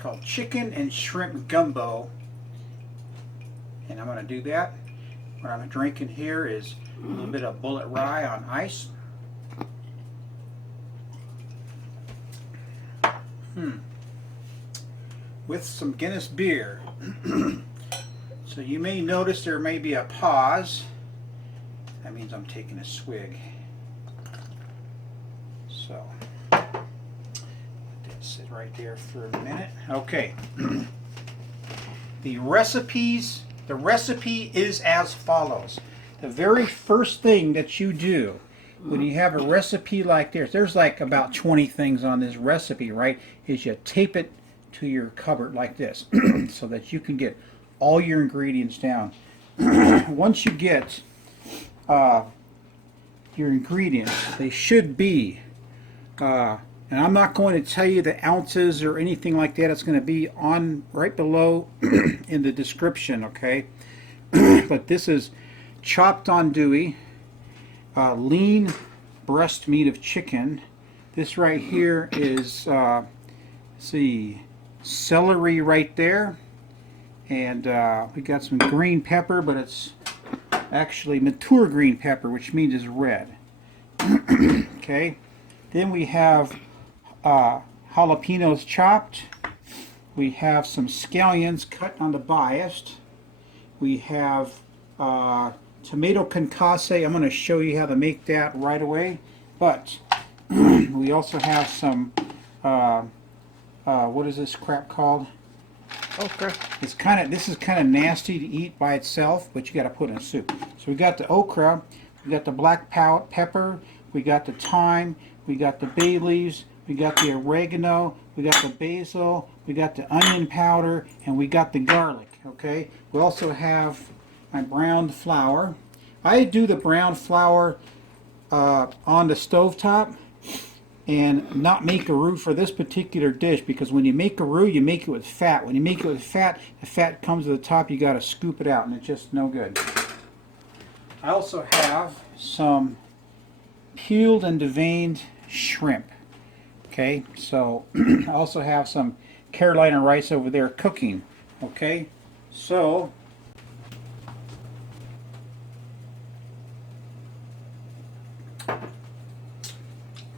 called chicken and shrimp gumbo. And I'm going to do that. What I'm drinking here is a little bit of bullet rye on ice. With some Guinness beer. So you may notice there may be a pause. That means I'm taking a swig. So let that sit right there for a minute. Okay. The recipe is as follows. The very first thing that you do when you have a recipe like this, there's like about 20 things on this recipe, right? Is you tape it to your cupboard like this so that you can get all your ingredients down. Once you get your ingredients, they should be, and I'm not going to tell you the ounces or anything like that. It's going to be on right below in the description, okay? But this is chopped andouille, lean breast meat of chicken. This right here is, see, celery right there, and we got some green pepper, but it's actually mature green pepper, which means it's red. Okay, then we have jalapenos chopped. We have some scallions cut on the biased. We have tomato concasse. I'm going to show you how to make that right away, but we also have some what is this crap called? Okra. It's this is kind of nasty to eat by itself, but you got to put in a soup. So we got the okra, we got the black pepper, we got the thyme, we got the bay leaves, we got the oregano, we got the basil, we got the onion powder, and we got the garlic. Okay. We also have my browned flour. I do the browned flour on the stovetop and not make a roux for this particular dish, because when you make a roux, you make it with fat. When you make it with fat, the fat comes to the top, you got to scoop it out, and it's just no good. I also have some peeled and deveined shrimp. Okay, so I also have some Carolina rice over there cooking. Okay, so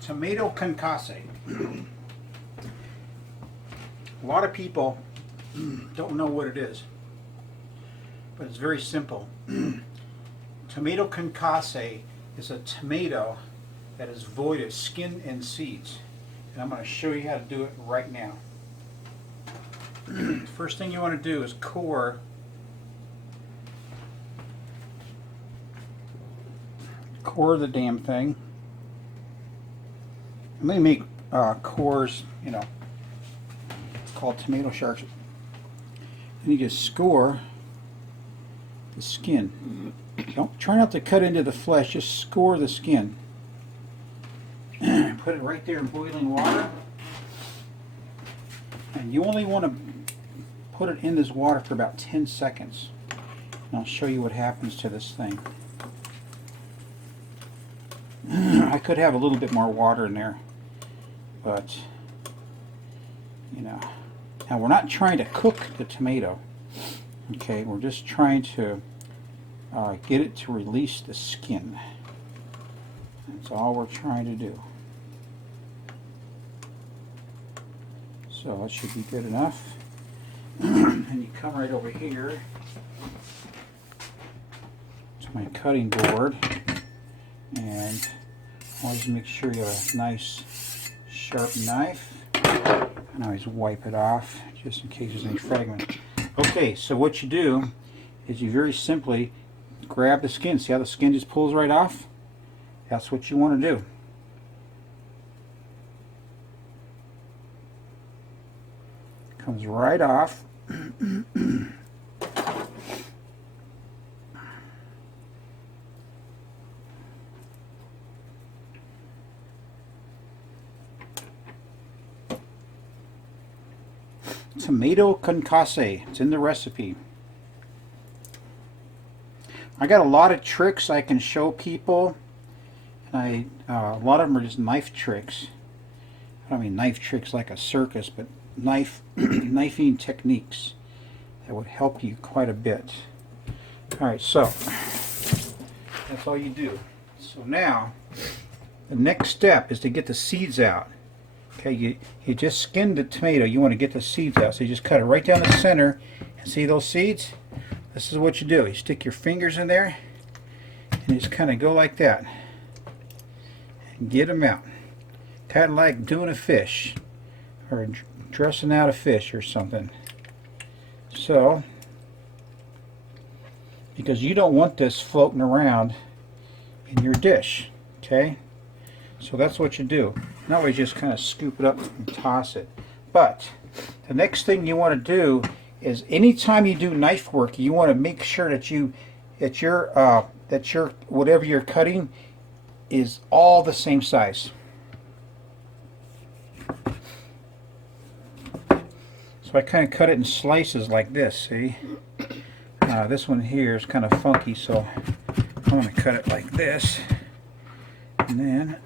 tomato concasse. A lot of people don't know what it is, but it's very simple. Tomato concasse is a tomato that is void of skin and seeds. And I'm going to show you how to do it right now. First thing you want to do is core the damn thing. I'm going to make cores, you know, it's called tomato sharks. And you just score the skin. Don't try not to cut into the flesh, just score the skin. Put it right there in boiling water. And you only want to put it in this water for about 10 seconds. And I'll show you what happens to this thing. I could have a little bit more water in there, but you know, now we're not trying to cook the tomato. Okay, we're just trying to get it to release the skin. That's all we're trying to do. So it should be good enough. And you come right over here to my cutting board, and always make sure you have a nice sharp knife. And always wipe it off just in case there's any fragment. Okay, so what you do is you very simply grab the skin. See how the skin just pulls right off? That's what you want to do. Comes right off. Tomato concasse. It's in the recipe. I got a lot of tricks I can show people. And a lot of them are just knife tricks. I don't mean knife tricks like a circus, but knifing techniques that would help you quite a bit. Alright, so that's all you do. So now the next step is to get the seeds out. Okay, you just skinned the tomato. You want to get the seeds out. So you just cut it right down the center. And see those seeds? This is what you do. You stick your fingers in there and just kind of go like that. And get them out. Kind of like doing a fish. Or dressing out a fish or something. So, because you don't want this floating around in your dish. Okay? So that's what you do. Not we just kind of scoop it up and toss it. But the next thing you want to do is anytime you do knife work, you want to make sure that your whatever you're cutting is all the same size. So I kind of cut it in slices like this. See, this one here is kind of funky, so I'm going to cut it like this, and then.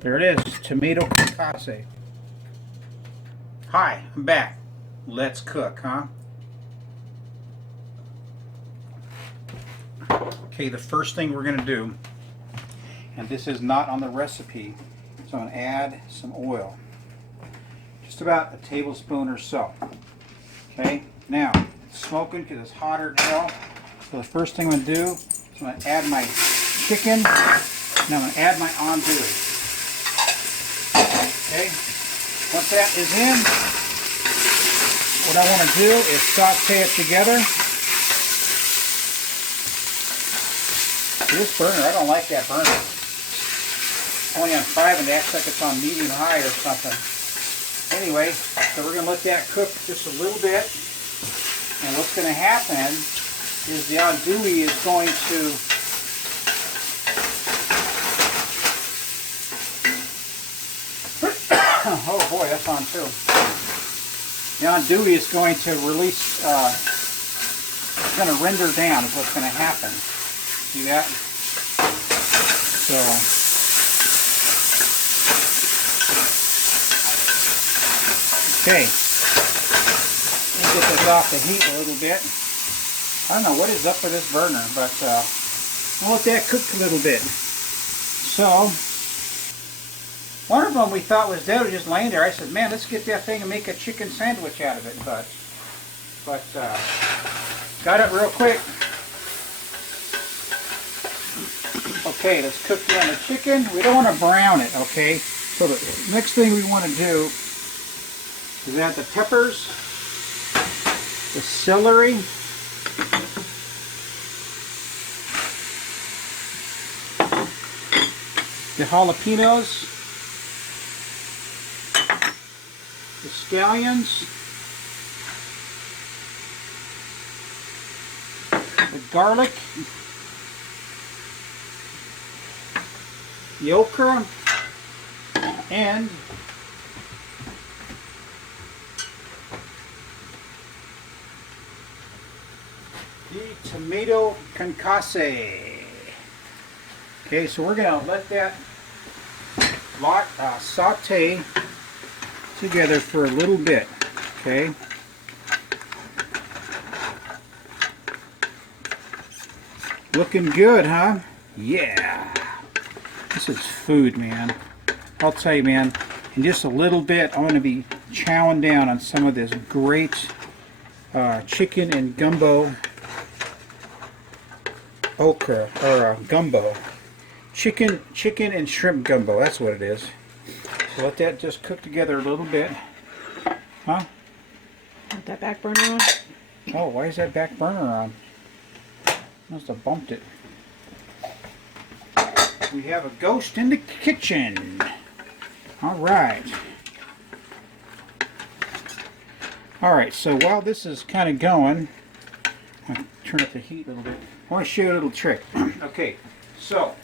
There it is, tomato concasse. Hi, I'm back. Let's cook, huh? Okay, the first thing we're going to do, and this is not on the recipe, so I'm going to add some oil. Just about a tablespoon or so. Okay, now it's smoking because it's hotter than hell. So the first thing I'm going to do is I'm going to add my chicken, and I'm going to add my andouille. Okay, once that is in, what I want to do is saute it together. This burner, I don't like that burner. It's only on 5 and it acts like it's on medium high or something. Anyway, so we're going to let that cook just a little bit. And what's going to happen is the andouille is going to oh boy, that's on too. The andouille is going to release, it's going to render down is what's going to happen. See that? So, okay. Let me get this off the heat a little bit. I don't know what is up with this burner, but I'll let that cook a little bit. So, one of them we thought was dead, was just laying there. I said, man, let's get that thing and make a chicken sandwich out of it. But got it real quick. Okay, let's cook down the chicken. We don't want to brown it, okay? So the next thing we want to do is add the peppers, the celery, the jalapenos, the scallions, the garlic, the okra, and the tomato concasse. Okay, so we're going to let that saute together for a little bit. Okay. Looking good, huh? Yeah. This is food, man. I'll tell you, man, in just a little bit, I'm going to be chowing down on some of this great chicken and gumbo okra, or gumbo. Chicken and shrimp gumbo, that's what it is. So let that just cook together a little bit. Huh? Want that back burner on? Oh, why is that back burner on? Must have bumped it. We have a ghost in the kitchen. Alright. Alright, so while this is kind of going, I'll turn up the heat a little bit. I want to show you a little trick. Okay, so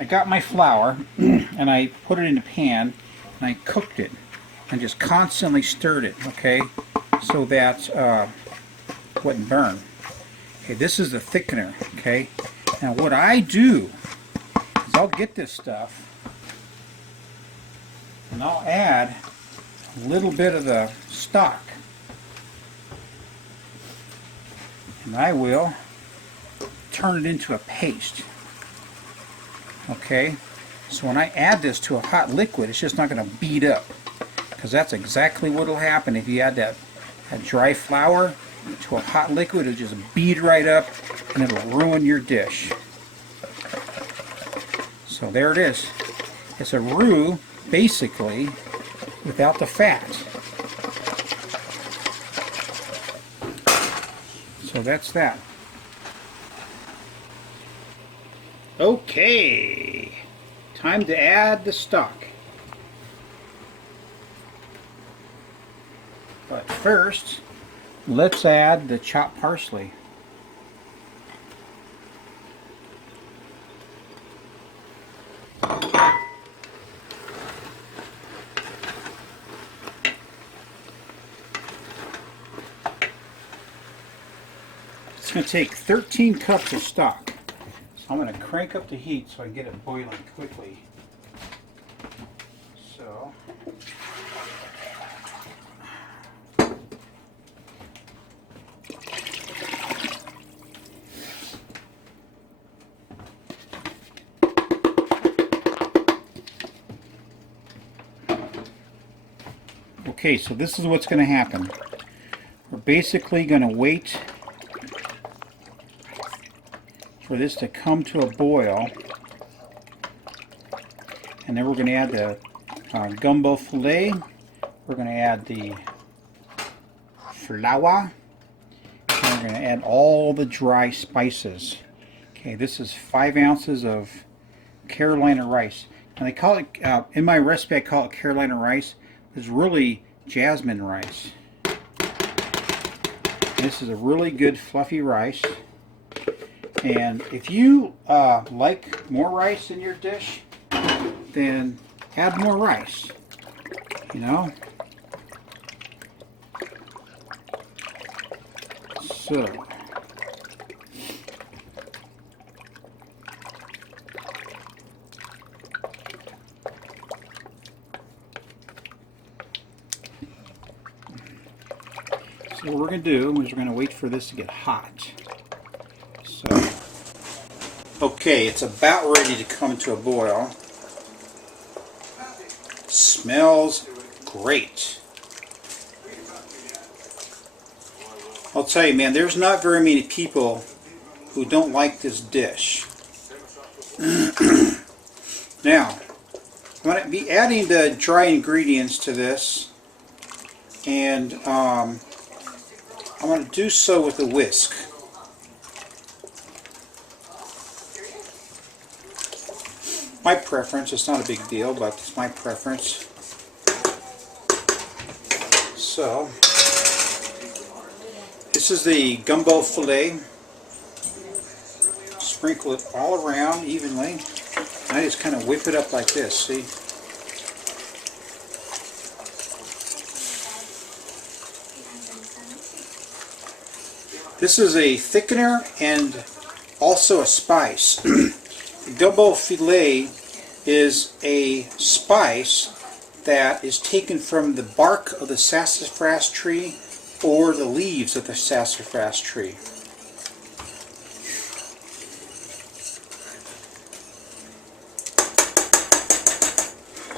I got my flour and I put it in a pan and I cooked it and just constantly stirred it, okay? so that wouldn't burn. Okay, this is the thickener. Okay, now what I do is I'll get this stuff and I'll add a little bit of the stock, and I will turn it into a paste. Okay, so when I add this to a hot liquid, it's just not going to beat up, because that's exactly what will happen if you add that dry flour to a hot liquid. It'll just beat right up and it'll ruin your dish. So there it is. It's a roux basically without the fat. So that's that. Okay, time to add the stock. But first, let's add the chopped parsley. It's going to take 13 cups of stock. So I'm going to crank up the heat so I can get it boiling quickly. So, okay, so this is what's going to happen. We're basically going to wait for this to come to a boil, and then we're going to add the gumbo filet. We're going to add the flour, and we're going to add all the dry spices. Okay, this is 5 ounces of Carolina rice. And they call it, in my recipe I call it Carolina rice. It's really jasmine rice. This is a really good fluffy rice. And if you like more rice in your dish, then add more rice, you know. So, what we're going to do is we're going to wait for this to get hot. So, okay, it's about ready to come to a boil. Smells great. I'll tell you, man, there's not very many people who don't like this dish. Now, I'm going to be adding the dry ingredients to this, and I'm going to do so with a whisk. My preference, it's not a big deal, but it's my preference. So, this is the gumbo filet. Sprinkle it all around evenly. And I just kind of whip it up like this, see? This is a thickener and also a spice. Gumbo filet is a spice that is taken from the bark of the sassafras tree or the leaves of the sassafras tree.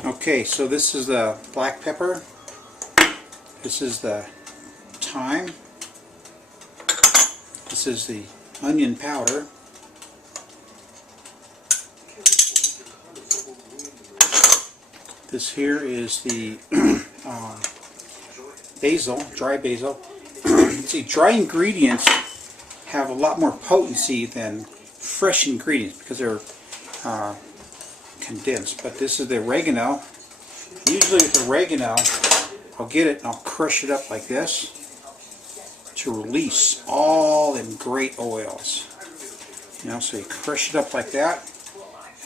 Okay, so this is the black pepper. This is the thyme. This is the onion powder. This here is the basil, dry basil. See, dry ingredients have a lot more potency than fresh ingredients because they're condensed. But this is the oregano. Usually with oregano, I'll get it and I'll crush it up like this to release all them great oils. You know, so you crush it up like that.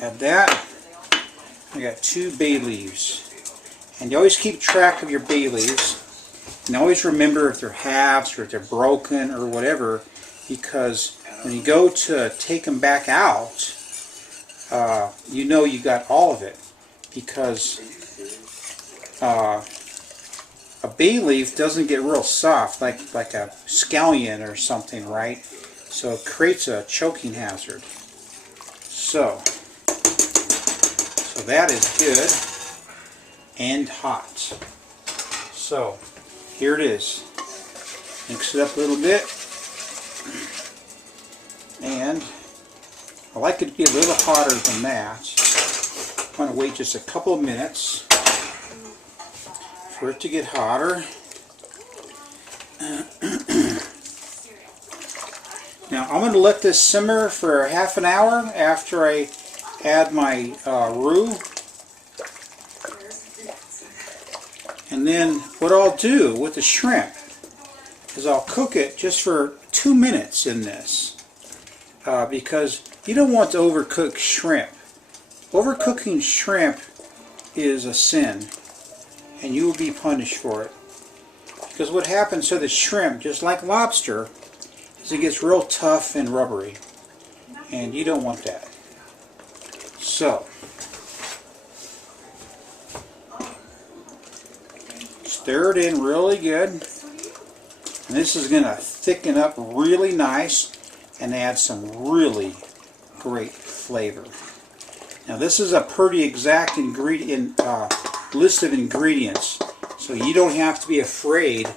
Add that. I got 2 bay leaves, and you always keep track of your bay leaves. And always remember if they're halves or if they're broken or whatever, because when you go to take them back out, you know you got all of it, because a bay leaf doesn't get real soft like a scallion or something, right? So it creates a choking hazard. So that is good and hot. So here it is. Mix it up a little bit, and I like it to be a little hotter than that. I'm going to wait just a couple of minutes for it to get hotter. Now I'm going to let this simmer for half an hour after I add my roux. And then what I'll do with the shrimp is I'll cook it just for 2 minutes in this, because you don't want to overcook shrimp. Overcooking shrimp is a sin, and you will be punished for it. Because what happens to the shrimp, just like lobster, is it gets real tough and rubbery, and you don't want that. So stir it in really good, and this is going to thicken up really nice and add some really great flavor. Now this is a pretty exact list of ingredients, so you don't have to be afraid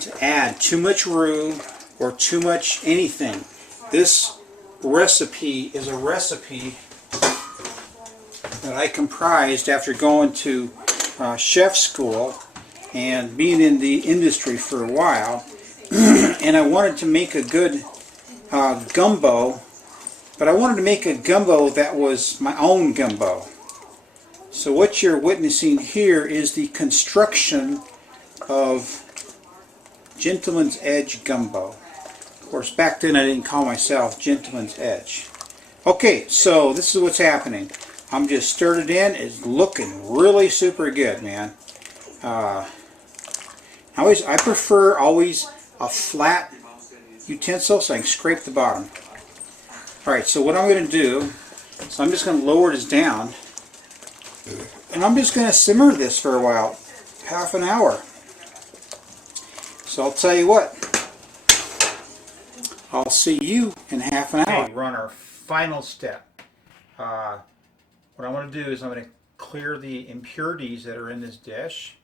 to add too much roux or too much anything. This recipe is a recipe that I comprised after going to chef school and being in the industry for a while. And I wanted to make a good gumbo, but I wanted to make a gumbo that was my own gumbo. So what you're witnessing here is the construction of Gentleman's Edge gumbo. Of course, back then I didn't call myself Gentleman's Edge. Okay, so this is what's happening. I'm just stirred it in. It's looking really super good, man. I prefer always a flat utensil so I can scrape the bottom. Alright, so what I'm going to do is I'm just going to lower this down, and I'm just going to simmer this for a while, half an hour. So I'll tell you what, I'll see you in half an hour. Okay, we're on our final step. What I want to do is I'm going to clear the impurities that are in this dish,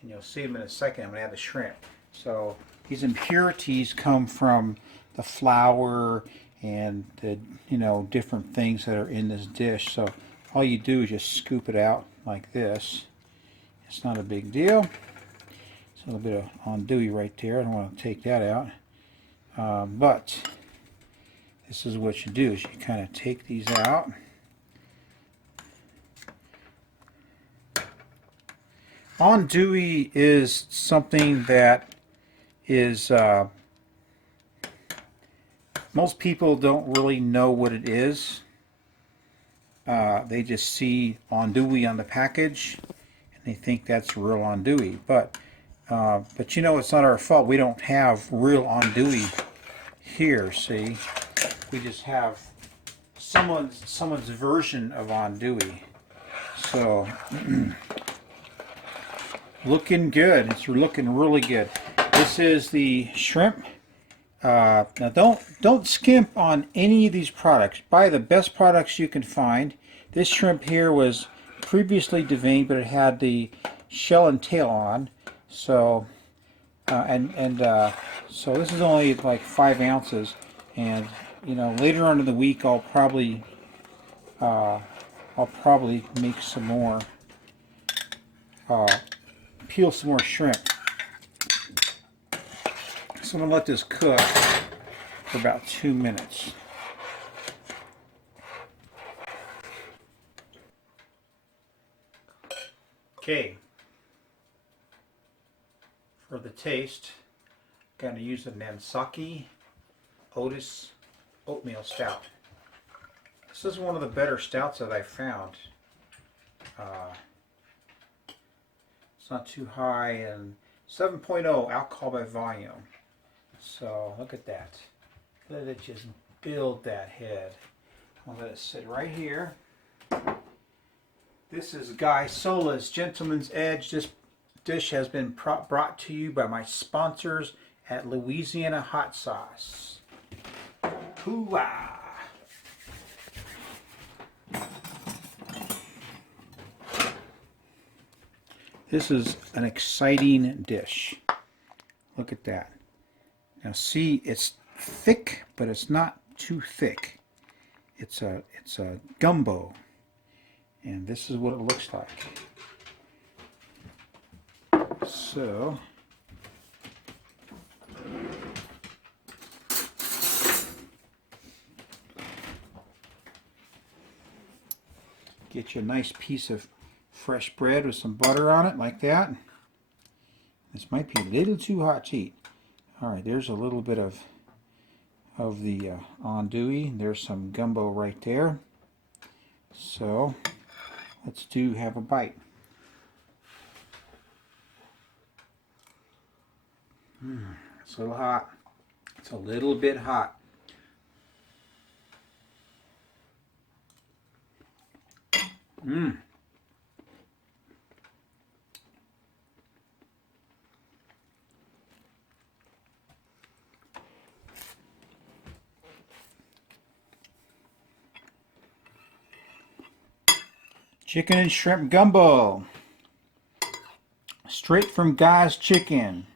and you'll see them in a second. I'm going to add the shrimp. So these impurities come from the flour and the different things that are in this dish. So all you do is just scoop it out like this. It's not a big deal. It's a little bit of andouille right there. I don't want to take that out. But this is what you do, is you kind of take these out. Andouille is something that is most people don't really know what it is. They just see andouille on the package and they think that's real andouille. But you know, it's not our fault. We don't have real andouille here. See, we just have someone's version of andouille. So looking good. It's looking really good. This is the shrimp. Now don't skimp on any of these products. Buy the best products you can find. This shrimp here was previously deveined, but it had the shell and tail on. So so this is only like 5 ounces. And later on in the week I'll probably make some more. Peel some more shrimp. So I'm going to let this cook for about 2 minutes. Okay. For the taste, I'm going to use a Nansaki Otis Oatmeal Stout. This is one of the better stouts that I've found. It's not too high in 7.0 alcohol by volume. So look at that. Let it just build that head. I'll let it sit right here. This is Guy Solis, Gentleman's Edge. This dish has been brought to you by my sponsors at Louisiana Hot Sauce. Hoo-ah! This is an exciting dish. Look at that. Now see, it's thick, but it's not too thick. It's a gumbo. And this is what it looks like. So get you a nice piece of fresh bread with some butter on it like that. This might be a little too hot to eat. Alright, there's a little bit of the andouille. There's some gumbo right there. So let's have a bite. It's a little hot. It's a little bit hot. Chicken and shrimp gumbo. Straight from Guy's Chicken.